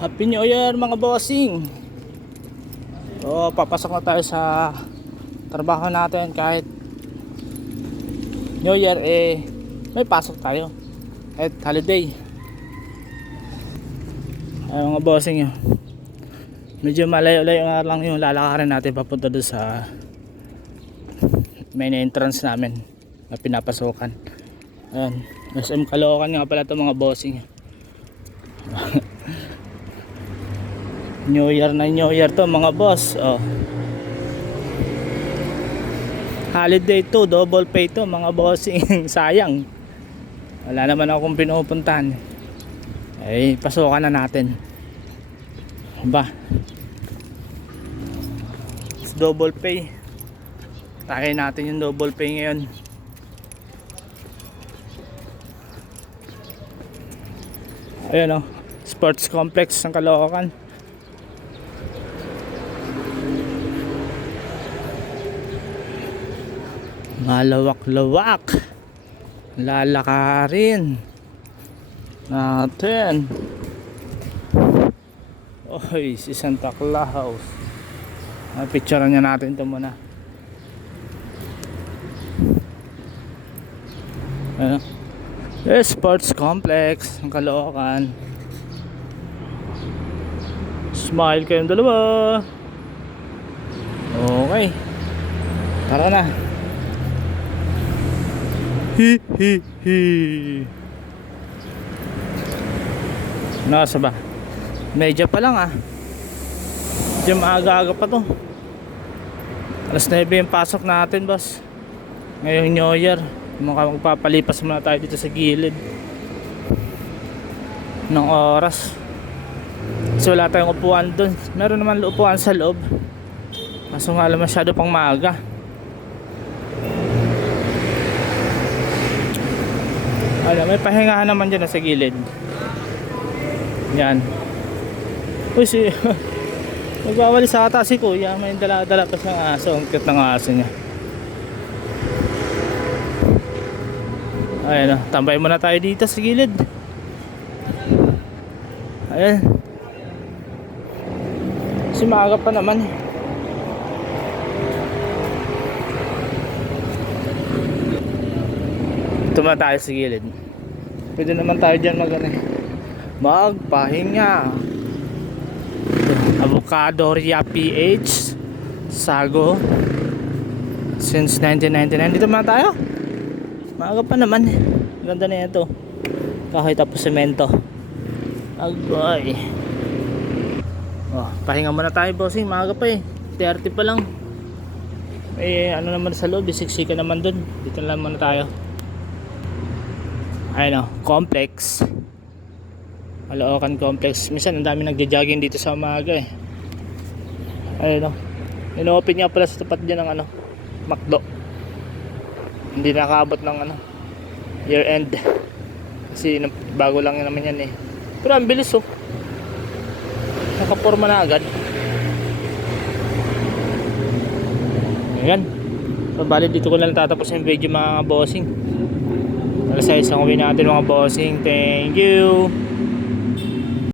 Happy New Year mga bossing. So papasok na tayo sa trabaho natin. Kahit New Year may pasok tayo at holiday. Ay mga bossing yun, medyo malayo-layo nga lang yung lalakarin natin papunta doon sa main entrance namin na pinapasokan. Ayan, SM Caloocan nga pala ito mga bossing. New Year na New Year to mga boss. Holiday to, double pay to mga bossing. Sayang, wala naman akong pinupuntahan. Ay pasukan na natin ba, it's double pay. Takay natin yung double pay ngayon. Ayun sports complex ng Caloocan. Malawak-lawak, lalakarin natin. Oy, si Santa Claus. Picturean niya natin ito muna. Sports complex ng Caloocan. Smile kayong dalawa. Okay, tara na. Hi hi hi. Nasa ba? Medyo pa lang medyo maaga-aga pa to. Alas 9 yung pasok natin boss. Ngayong New Year, magpapalipas muna tayo dito sa gilid ng oras. So wala tayong upuan dun. Meron naman upuan sa loob, kaso nga lang masyado pang maaga. May pahingahan naman dyan sa gilid. Yan. Uy, nagwawali sa ata si kuya. May dala-dala pa siyang aso. Ang cute ng aso niya. Ayan tambay muna tayo dito sa gilid. Ayan. Kasi maaga pa naman. Tuma tayo sa gilid. Pwede naman tayo dyan magpahinga. Avocadoria PH Sago since 1999. Dito muna tayo. Maaga pa naman. Ganda na ito. Kahoy tapos semento. Agay. Pahinga muna tayo bossing. Maaga pa 30 pa lang. Ano naman sa loob, siksika naman dun. Dito lang muna tayo. Ayun complex, Caloocan complex. Minsan ang dami nagja-jogging dito sa umaga Ayun ino-open niya pala sa tapat dyan ng McDo. Hindi nakaabot ng year end kasi bago lang naman yan pero ang bilis nakaporma na agad. Ayan, so bali dito ko lang tatapos yung video mga bossing. Alas 6 ang uwi natin mga bossing. Thank you.